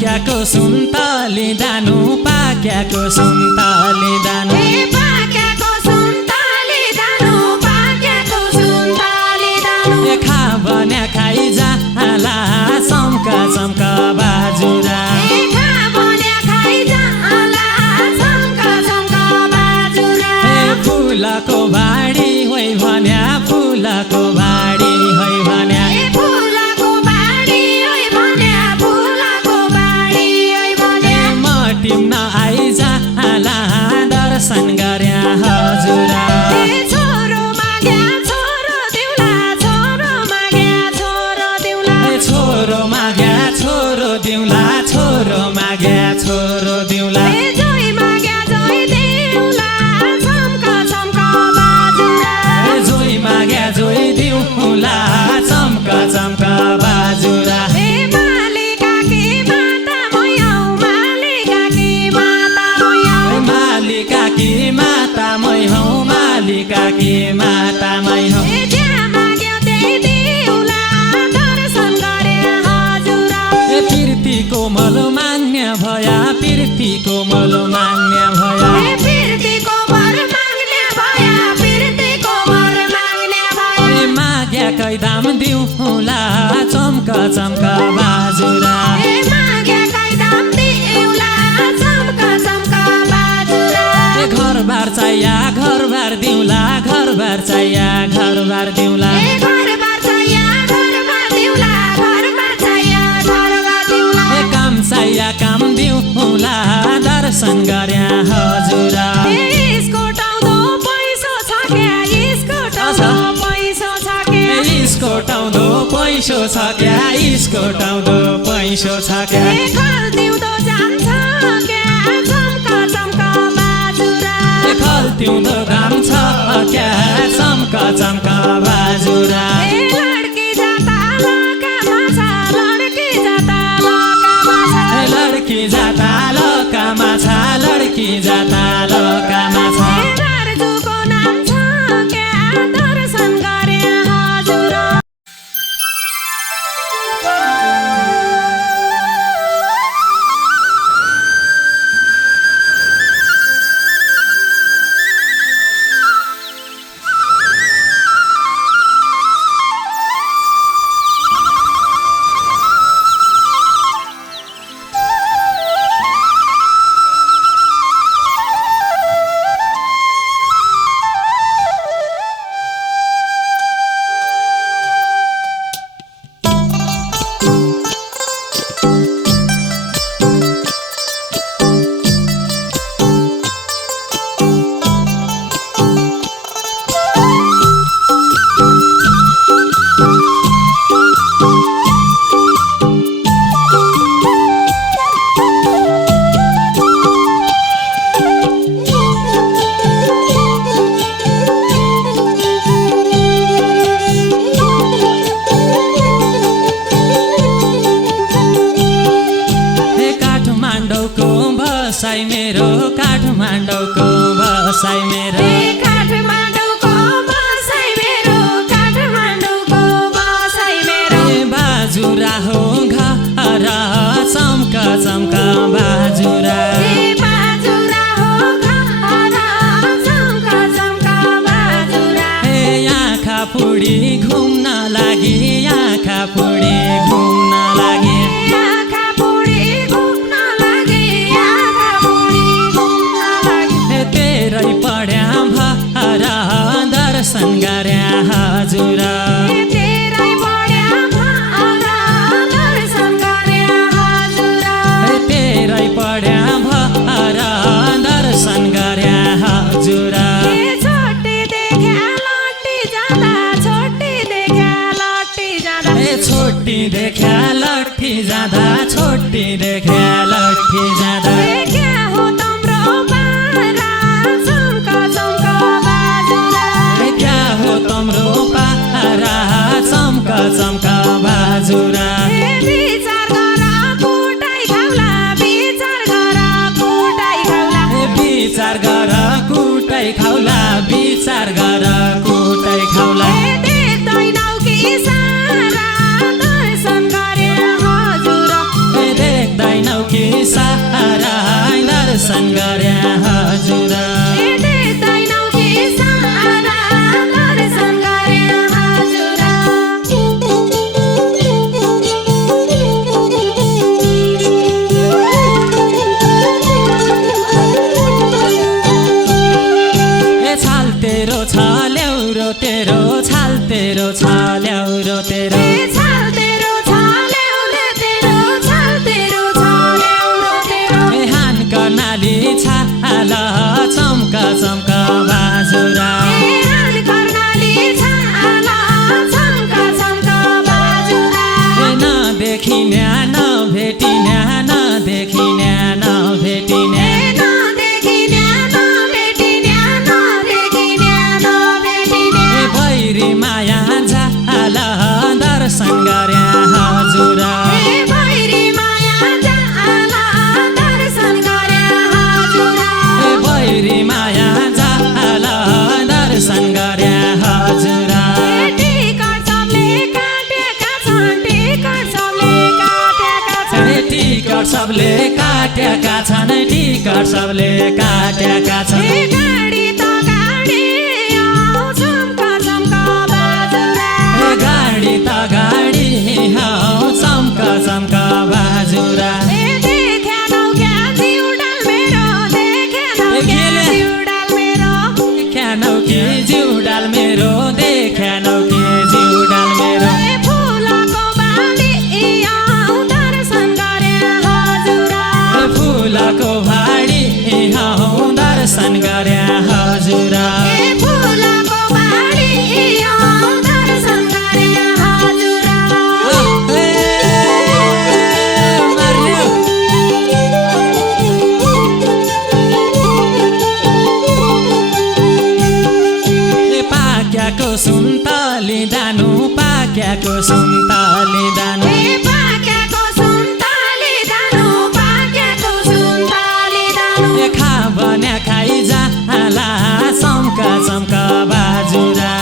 पाक्याको सुन्तली दानु पाक्याको सुन्तली दानु पाक्याको सुन्तली दानु पाक्याको सुन्तली दानु खा बन्या खाइजा आला चम्का चम्का बाजुरा खा बन्या खाइजा आला चम्का चम्का बाजुरा फुलको बाडी होइ भन्या फुलको बाडी होइ भन्या फुलको बाडी होइ भन्या फुलको बाडी होइ भन्या मटिम्न आइजा आला दर्शन गर्या हजुरा छोरो माग्या छोरो दिउला छोरो माग्या छोरो दिउला छोरो माग्या छोरो दिउला छोरो माग्या छोरो दिउला जोइ माग्या जोइ दिउला चम्का चम्का बाजुरा जोइ माग्या जोइ दिउला चम्का चम्का बाजुरा मालिका कि माता मैयौ मालिका कि माता मैयौ मालिका कि माता मै हौ मालिका कि माता मै हौ ज्या माग्यो त्यही दिउला दर्शन गरे हजुरा पिर्ती कोमल मान्य भया पिर्ती कोमल मान्य भया पिर्तीको वर माग्ने भया पिर्तीको वर माग्ने भया माग्या कैदाम दिउला चम्का चम्का बाजुरा माग्या कैदाम दिउला चम्का चम्का बाजुरा घरबार चाहिया घरबार दिउला घरबार चाहिया घरबार दिउला घरबार चाहिया घरबार दिउला घरबार चाहिया घरबार दिउला काम चाहिया काम दिउला दर्शन गर्या हजुरा यसको टाउदो पैसो छ क्या यसको टाउदो पैसो छ क्या इसको टाउदो पैसो छ क्या इसको टाउदो पैसो छ क्या खल दिउँदो जान्छ क्या चम्का चम्का बाजुरा खल्तिउँदो घाम छ क्या चम्का चम्का बाजुरा लड्की जाता लकामा छ लड्की जाता लकामा छ लड्की जाता लकामा छ लड्की जाता लकामा छ दार्जुको नाम छ क्या दर्शन गरे हजुरा बसाइ मेरो काठमाडौँको बसाइ मेरो काठमाडौँको बसाइ मेरो काठमाडौँको बसाइ मेरो बाजुरा हो घर चम्का चम्का बाजुरा बाजुरा हो घर चम्का चम्का बाजुरा आँखा पुडी घुम्न लागि आँखा पुडी घुम्न लागि तेरै पढ्या भएर दर्शन गर्या हजुरा तेरै पढ्या भएर दर्शन गर्या हजुरा तेरै पढ्या भएर दर्शन गर्या हजुरा छोटी देख्या लट्टी जाँदा छोटी देख्या लट्टी जाँदा छोटी देख्या लट्ठी जाँदा छोटी देख्या लट्ठी जाँदा क्या हो तम्रो पारा चम्का चम्का बाजुरा क्या हो तम्रो पारा चम्का चम्का बाजुरा विचार गर कुटाइ खाउला विचार गर कुटाइ खाउला विचार गर कुटाइ खाउला विचार गर कुटाइ खाउला देख्दैनौ कि सारा दर्शन गरे हजुर देख्दैनौ दर्शन गरे हजुर देख्दैनौ कि सारा दर्शन गरे हजुर छाल तेरो छ ल्याउरो तेरो छाल तेरो छ ल्याउरो तेरो छाल तेरो छ ल्याउरो तेरो छाल तेरो छ ल्याउरो तेरो हान कर्णाली छाल चम्क चम्क बाजुरा हान कर्णाली छाल चम्क चम्क बाजुरा नदेखिन्या नभेटिन्या नदेखिन्या नभेटिन्या भैरी माया झाल दर्शन गरे हजुर भैरी माया झाल दर्शन गरे हजुर भैरी माया झाल दर्शन गरे हजुर टिकट सबले काटेका छन् टिकट सबले काटेका छन् टिकट सबले काटेका छन् टिकट सबले काटेका छन् गाडी त गाडी आऊ चम्क चम्क बाजुरा गाडी त गाडी हौ चम्क चम्क बाजुरा देखेनौ क्या जिउडाल मेरो देखेनौ क्या जिउडाल मेरो देखेनौ कि जिउडाल मेरो देखेनौ कि जिउडाल मेरो फुलको बाली आऊ दर्शन गरे हजुर फुलको भाडी हौ दर्शन गरे हजुर फुलको बाली आऊ दर्शन गरे हजुर पाक्याको सुन्तली दानु पाक्याको सुन्तली दानु पाकेको सुन्तली दानु पाकेको सुन्तली दानु खा बन्या खाइ जाला चम्क चम्क बाजुरा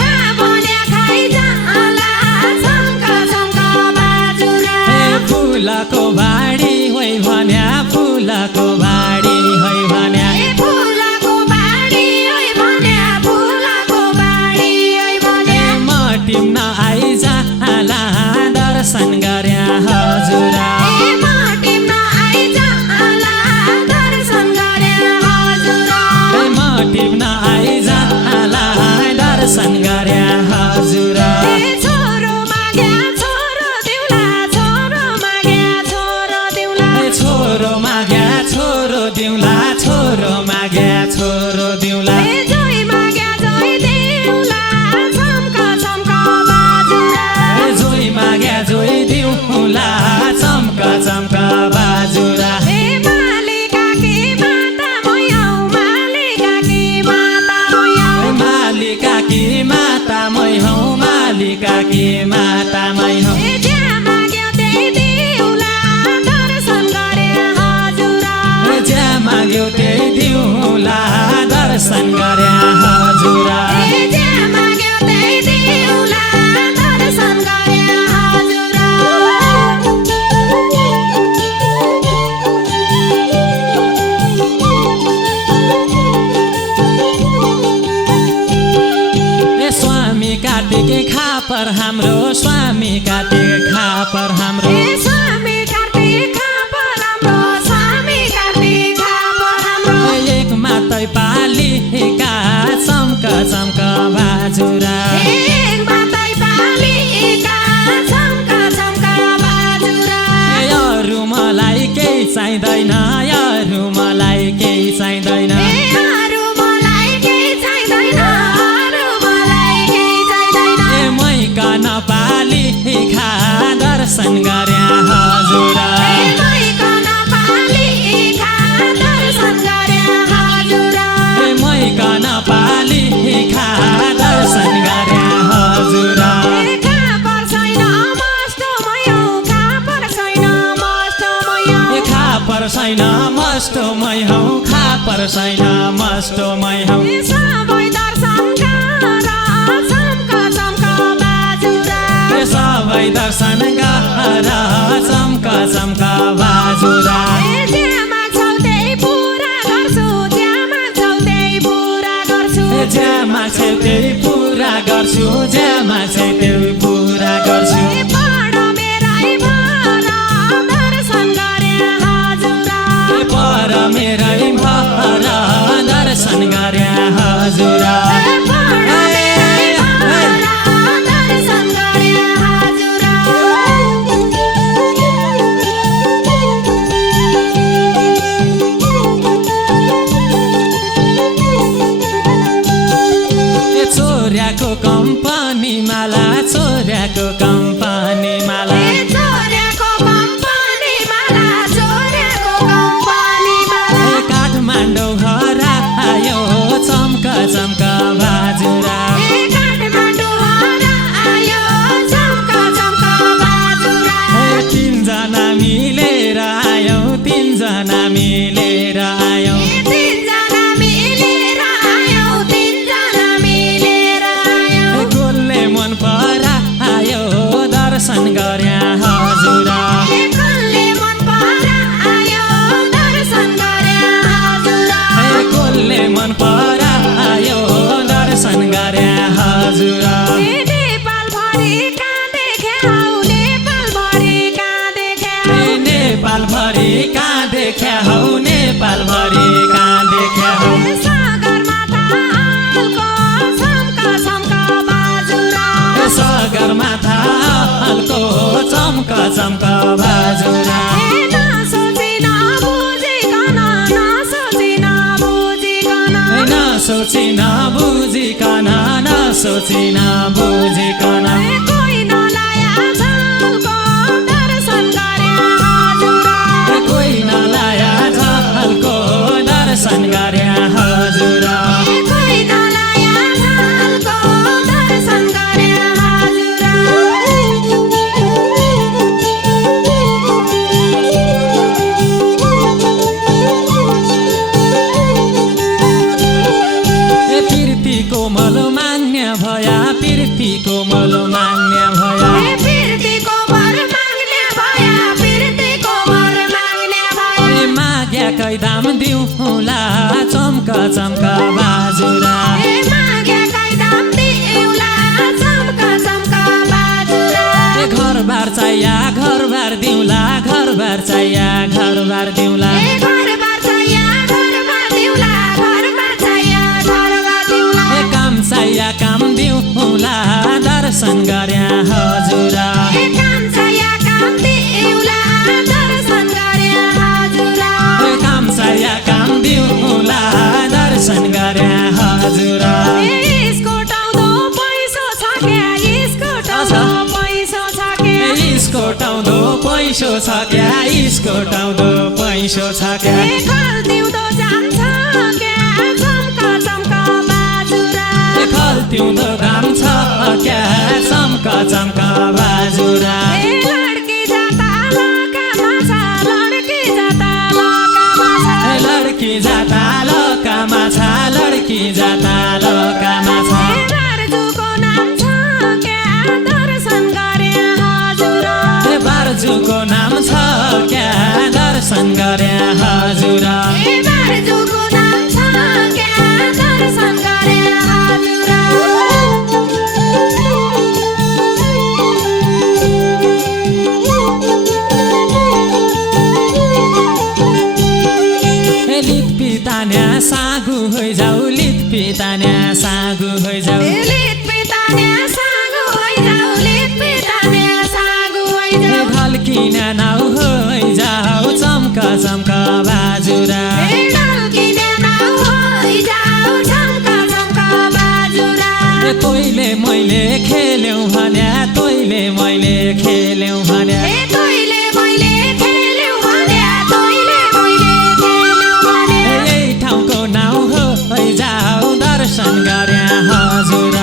खा बन्या खाइ जाला चम्क चम्क बाजुरा फुलको भाडी होइ भन्या फुलको भाडी होइ भन्या फुलको बाडी ओइ भन्या फुलको बाडी ओइ भन्या टिप्न आइजाला दर्शन गरे हजुर टिप्न आइजाला दर्शन गरे हजुर टिप्न आइजाला दर्शन गरे हजुर छोरो माग्या छोरो दिउला छोरो माग्या छोरो दिउला छोरो माग्या छोरो दिउला छोरो माग्या छोरो दिउला जोइ माग्या जोइ दिउला चम्क चम्क बाजुरा जोइ माग्या जोइ दिउला चम्क चम्क बाजुरा मालिका कि माता मैयौ मालिका कि माता मैयौ मालिका कि माता मै हौ मालिका कि माता मै हौ ज्या माग्यो त्यही दिउला दर्शन गरे हजुर ज्या माग्यो त्यही दिउला दर्शन गरे हजुर ज्या माग्यो त्यही दिउला दर्शन गरे हजुर स्वामी कार्तिक खापर हाम्रो स्वामी कार्तिक खापर हाम्रो स्वामी कार्तिक खापर हाम्रो स्वामी कार्तिक खापर हाम्रो एक मातै पालिका चम्क चम्क बाजुरा एक मातै पालिका चम्क चम्क बाजुरा अरू मलाई केही चाहिँदैन अरू मलाई केही चाहिँदैन अरू मलाई केही चाहिँदैन अरू मलाई केही चाहिँदैन मै कन पालिका दर्शन गरे हजुर मै कन पालिका दर्शन गरे हजुर मै कन पालिका दर्शन गरे हजुर खापर छैन मस्तो मैयौ खापर छैन मस्तो मैयौ खापर छैन मस्तो मै हौ खापर छैन मस्तो मै हौ सबै दर्शन गर चम्क चम्क बाजुरा सबै दर्शन गर चम्क चम्क बाजुरा ज्या माग्छौ त्यही ज्या माग्छौ त्यही पुरा गर्छु ज्या माग्छौ त्यही पुरा गर्छु पढ मेरै भर दर्शन गरे हजुर पर मेरै भर दर्शन गरे हजुर चोर्याको कम्पनी माला चोर्याको कम्पनी माला काठमाडौँ घर आयो चम्क चम्क बाजुरा तीनजना मिलेर आयौ तीनजना मिलेर आयौ कसले मन परायो दर्शन गरे हजुर कसले मन परायो दर्शन गरे हजुर नेपाल भरि कहाँ देख्या हौ नेपाल भरि कहाँ देख्या हौ सगरमाथा हल्को चम्क चम्क बाजुरा नसोची नबुझिकन नसोची नबुझिकन कोही नलाया झल्को दर्शन गरे हजुर कोमल मान्य भया पिर्ती कोमल मान्य भया माग्या कैदाम दिउँला चम्क चम्क बाजुरा घरबार चाहिया घरबार दिउँला घरबार चाहिया घरबार दिउँला चाहिया काम दिउँला दर्शन गरे हजुर काम चाहिया काम दिउँला दर्शन गरे हजुर इस्कोटाउँदो पैसो छ क्या इस्कोटाउँदो पैसो छ क्या खल्तिउँदो घाम छ क्या चम्क चम्क बाजुरा लड्की जाता लोकामा छ लड्की जाता लोकामा छ बार्जुको नाम छ क्या दर्शन गरे हजुर सागु होइजाऊ लित पितान्या सागु होइजाऊ ढल्किन नाउ होइजाऊ चम्क चम्क बाजुरा तोइले मैले खेल्यौं भन्या तोइले मैले खेल्यौं भन्या दर्शन गरे हजुर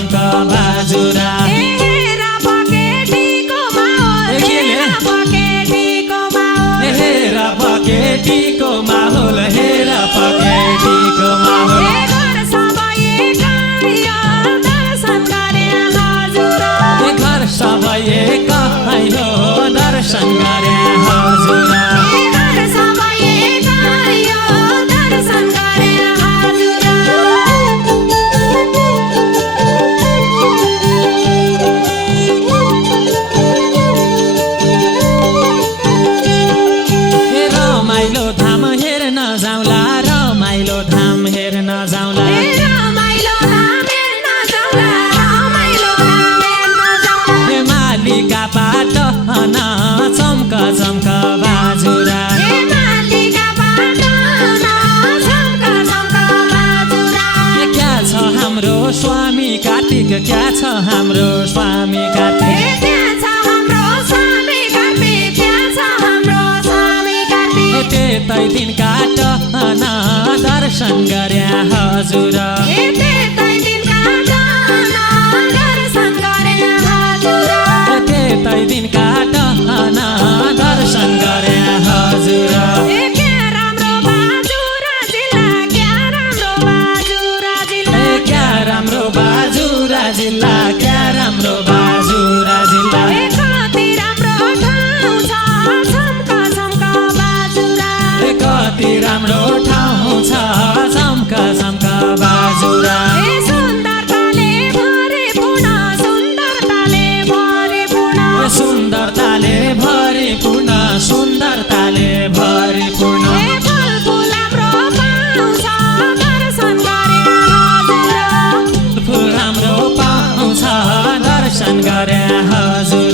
झम्क बाजुरा हेरा पकेटीको माहौल हेरा पकेटीको माहौल हेरा पकेटीको माहौल हेरा पकेटीको माहौल घर सबै एकाइ दर्शन गरे हजुर घर सबै एकाइ हो दर्शन गरे हजुर घर सबै एकाइ दर्शन गरे हजुर रमाइलो धाम हेर्न जाउँला रमाइलो धाम हेर्न जाउँला रमाइलो धाम हेर्न जाउँला रमाइलो धाम हेर्न जाउँला मालिका पाट न चम्क चम्क बाजुरा मालिका बाटन झम्क झम्क बाजुरा क्या छ हाम्रो स्वामी कार्तिक क्या छ हाम्रो स्वामी कार्तिक त्यहाँ छ हाम्रो स्वामी कार्तिक त्यहाँ छ हाम्रो स्वामी कार्तिक त्यतै दिन काट न दर्शन गरे हजुर त्यतै दिन काटन दर्शन गरे हजुर त्यतै दिन काट न दर्शन गरे हजुर क्या राम्रो बाजुरा जिल्ला क्या राम्रो बाजुरा जिल्ला क्या राम्रो बाजुरा जिल्ला क्या राम्रो बाजुरा जिल्ला कति राम्रो ठाउँ छ झम्क झम्क बाजुरा कति राम्रो ठाउँ छ झम्क झम्क बाजुरा सुन्दरताले भरिपूर्ण सुन्दरताले भरिपूर्ण सुन्दरताले भरिपूर्ण सुन्दरताले भरिपूर्ण फुल राम्रो पाउँछ दर्शन गरे हजुर फुल राम्रो पाउँछ दर्शन गरे हजुर